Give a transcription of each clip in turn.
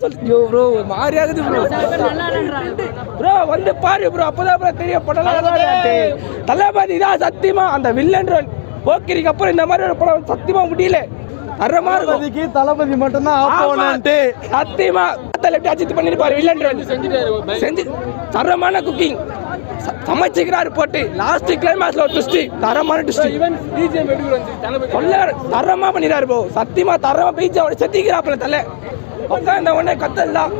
Bro மாறியாகுது bro வந்து பாரு bro அப்பதான் ப்ரோ தெரியும் படம் தளபதி தான் சத்தியமா அந்த வில்லன் போக்கிரிக்கு அப்புறம் இந்த மாதிரி ஒரு படம் சத்தியமா முடியல தரமா இருக்கும் தளபதி மட்டும்தான் ஆப்போனன்ட் சத்தியமா அஜித் பண்ணிருப்பாரு வில்லன் செஞ்சு தரமான குக்கிங் சமைச்சுக்கிறாரு போட்டு லாஸ்ட் கிளைமாக்ஸ்ல ஒரு ட்விஸ்ட் தரமான ட்விஸ்ட் தரமா பண்ணிடுறாரு ப்ரோ சத்தியமா தரமா பீச் அவனை செத்திக்கிறாப்புல தலை உட்காந்த உடனே கத்தல்லாம்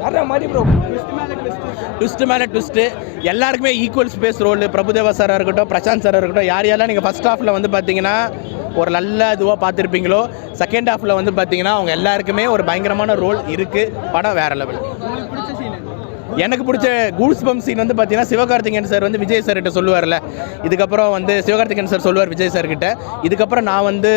வேற மாதிரி ப்ரோ ட்விஸ்ட் மேலே ட்விஸ்ட்டு எல்லாருக்குமே ஈக்குவல் ஸ்பேஸ் ரோல் பிரபுதேவா சாராக இருக்கட்டும் பிரசாந்த் சாராக இருக்கட்டும் யார் யாரெல்லாம் நீங்கள் ஃபஸ்ட் ஹாஃபில் வந்து பார்த்தீங்கன்னா ஒரு நல்ல இதுவாக பார்த்துருப்பீங்களோ செகண்ட் ஹாஃபில் வந்து பார்த்தீங்கன்னா அவங்க எல்லாருக்குமே ஒரு பயங்கரமான ரோல் இருக்குது படம் வேறு லெவல். எனக்கு பிடிச்ச கூஸ் பம்ப் சீன் வந்து பார்த்தீங்கன்னா சிவகார்த்திகேயன் சார் வந்து விஜய் சார்கிட்ட சொல்லுவார்ல, இதுக்கப்புறம் வந்து சிவகார்த்திகேயன் சார் சொல்லுவார் விஜய் சார்கிட்ட, இதுக்கப்புறம் நான் வந்து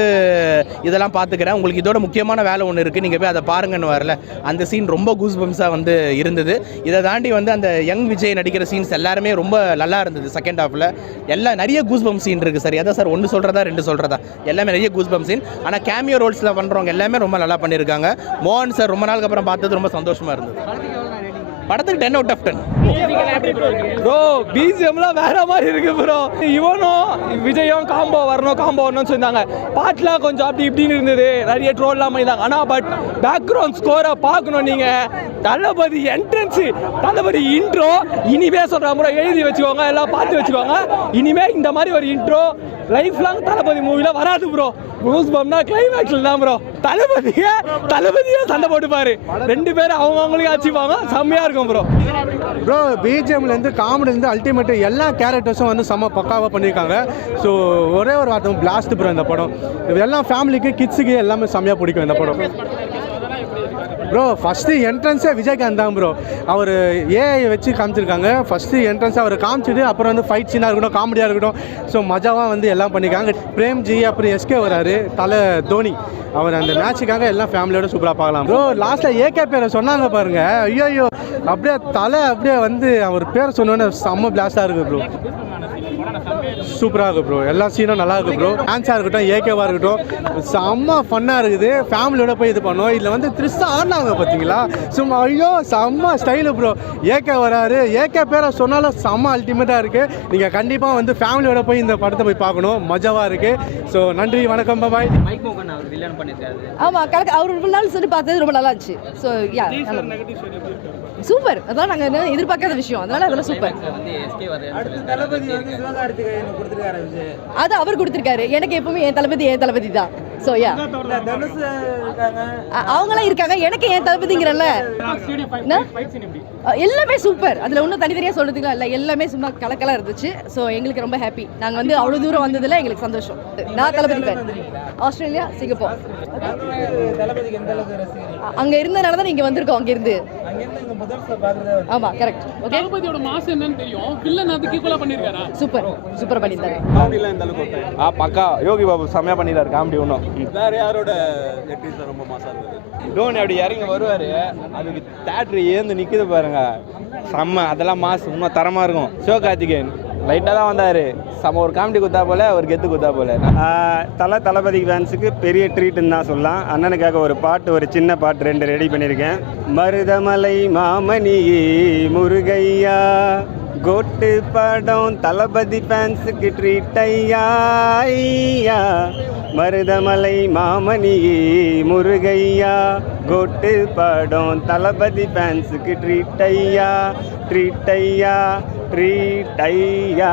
இதெல்லாம் பார்த்துக்கிறேன், உங்களுக்கு இதோட முக்கியமான வேலை ஒன்று இருக்குது, நீங்கள் போய் அதை பாருங்கன்னு வரல. அந்த சீன் ரொம்ப கூஸ் பம்ப்ஸாக வந்து இருந்தது. இதை தாண்டி வந்து அந்த யங் விஜய் நடிக்கிற சீன்ஸ் எல்லாருமே ரொம்ப நல்லா இருந்தது. செகண்ட் ஹாஃபில் எல்லாம் நிறைய கூஸ் பம்ப் சீன் இருக்குது சார். எதாவது சார் ஒன்று சொல்கிறதா ரெண்டு சொல்கிறதா எல்லாமே நிறைய கூஸ் பம்ப் சீன். ஆனால் கேமியோ ரோல்ஸில் பண்ணுறவங்க எல்லாமே ரொம்ப நல்லா பண்ணியிருக்காங்க. மோகன் சார் ரொம்ப நாளுக்கு அப்புறம் பார்த்தது ரொம்ப சந்தோஷமாக இருந்தது. படத்துக்கு 10 out of 10 ப்ரோ. பிஜிஎம்லாம் வேற மாதிரி இருக்கு ப்ரோ. இவனும் விஜயும் காம்போ வரணும்னு சொன்னாங்க. பாட்டுலாம் கொஞ்சம் அப்படி இப்படின்னு இருந்தது, நிறைய ட்ரோல்லாம் பண்ணியிருந்தாங்க. ஆனால் பட் பேக்ரவுண்ட் ஸ்கோரை பார்க்கணும் நீங்கள். தளபதி என்ட்ரன்ஸு, தளபதி இன்ட்ரோ இனிமே சொல்கிற முறை எழுதி வச்சுக்கோங்க, எல்லாம் பார்த்து வச்சுக்கோங்க. இனிமே இந்த மாதிரி ஒரு இன்ட்ரோ லைஃப் லாங் தளபதி மூவில வராது ப்ரோ. கூஸ் பம்ப்னா கிளைமேக்ஸ்ல தான் ப்ரோ. தளபதியே சண்டை போட்டுப்பாரு, ரெண்டு பேரும் அவங்களுக்கு ஆச்சுப்பாங்க, செம்மையா இருக்கும் ப்ரோ. ப்ரோ பிஜிஎம்லேருந்து காமெடிலேருந்து அல்டிமேட் எல்லா கேரக்டர்ஸும் வந்து செம்ம பக்காவாக பண்ணியிருக்காங்க. ஸோ ஒரே ஒரு வார்த்தை பிளாஸ்ட் ப்ரோ இந்த படம். எல்லாம் ஃபேமிலிக்கு கிட்ஸுக்கு எல்லாமே செம்மையாக பிடிக்கும் இந்த படம் ப்ரோ. ஃபஸ்ட்டு என்ட்ரன்ஸே விஜயகாந்த் தான் ப்ரோ. அவர் ஏஐ வச்சு காமிச்சிருக்காங்க. ஃபஸ்ட்டு என்ட்ரன்ஸை அவர் காமிச்சிட்டு அப்புறம் வந்து ஃபைட் சீனாக இருக்கட்டும், காமெடியாக இருக்கட்டும், ஸோ மஜாவாக வந்து எல்லாம் பண்ணியிருக்காங்க. பிரேம்ஜி அப்புறம் எஸ்கே வராரு, தலை தோனி, அவர் அந்த மேட்சுக்காக எல்லாம் ஃபேமிலியோட சூப்பராக பார்க்கலாம் ப்ரோ. லாஸ்ட்டில் ஏகே பேரை சொன்னாங்க பாருங்க, ஐயோ அப்படியே தலை அப்படியே வந்து அவர் பேரை சொன்னோன்னே செம்ம பிளாஸ்டாக இருக்குது ப்ரோ. சூப்பராக இருக்குது ப்ரோ. எல்லா சீனும் நல்லா இருக்குது ப்ரோ. டான்ஸாக இருக்கட்டும், ஏகேவாக இருக்கட்டும், செம்ம ஃபன்னாக இருக்குது. ஃபேமிலியோட போய் இது பண்ணோம். இதில் வந்து த்ரிஸ்ஸா ஆடினாங்க பார்த்தீங்களா, சும்மா ஐயோ செம்ம ஸ்டைலு ப்ரோ. ஏகே வராரு, ஏகே பேரை சொன்னாலும் செம்ம அல்டிமேட்டாக இருக்குது. நீங்கள் கண்டிப்பாக வந்து ஃபேமிலியோட போய் இந்த படத்தை போய் பார்க்கணும், மஜாவாக இருக்குது. ஸோ நன்றி, வணக்கம், பாய். ஆமாம் கரெக்ட். அவர் இவ்வளோ நாள் சொல்லி பார்த்தது ரொம்ப நல்லா இருந்துச்சு. So yeah super. அதெல்லாம் நாங்கள் எதிர்பார்க்காத விஷயம், அதனால அதெல்லாம் சூப்பர். அது அவர் கொடுத்துருக்காரு. எனக்கு எப்பவுமே என் தளபதி தான். ஸோ யா அவங்களாம் இருக்காங்க, எனக்கு என் தளபதிங்கிறல்ல. எல்லாமே சூப்பர். அதில் ஒன்றும் தனித்தனியாக சொல்கிறதுக்குலாம் இல்லை, எல்லாமே சும்மா கலக்கலாக இருந்துச்சு. ஸோ எங்களுக்கு ரொம்ப ஹாப்பி. நாங்கள் வந்து அவ்வளோ தூரம் வந்ததில் எங்களுக்கு சந்தோஷம். நான் தளபதி பேர் ஆஸ்திரேலியா, சிங்கப்பூர். அங்கே இருந்தனால தான் நீங்கள் வந்திருக்கோம். அங்கேருந்து ஆமாம் கரெக்ட். ஓகே, தளபதியோட மாஸ் என்னன்னு தெரியும். வில்லன் அதுக்கு ஈக்குவலா பண்ணிருக்காரா? சூப்பர் பண்ணிட்டாரு. காமெடிலாம் இந்த அளவுக்கு பக்கா. யோகி பாபு செம்மையா பண்ணிட்டாரு காமெடி. ஒன்றும் வேற யாரோட எக்ட்ரஸ் ரொம்ப மாசா இருந்தது. டோனி அப்படி இறங்கி வருவாரு, அதுக்கு தேட்டர் ஏந்து நிக்குது பாருங்க, செம்ம. அதெல்லாம் மாசு இன்னும் தரமா இருக்கும். சிவகார்த்திகேயன் லைட்டாக தான் வந்தார், செம்ம ஒரு காமெடி குத்தா போல, ஒரு கெத்து குத்தா போல. தளபதி ஃபேன்ஸுக்கு பெரிய ட்ரீட்டுன்னு தான் சொல்லலாம். அண்ணனுக்காக ஒரு பாட்டு, ஒரு சின்ன பாட்டு 2 ரெடி பண்ணியிருக்கேன். மருதமலை மாமணியே முருகையா, கோட்டு படம் தளபதி ஃபேன்ஸுக்கு ட்ரீட் ஐயா. மருதமலை மாமணியே முருகையா, கோட்டு படம் தளபதி ஃபேன்ஸுக்கு ட்ரீட் ஐயா, ட்ரீட் ஐயா, ட்ரீட் ஐயா.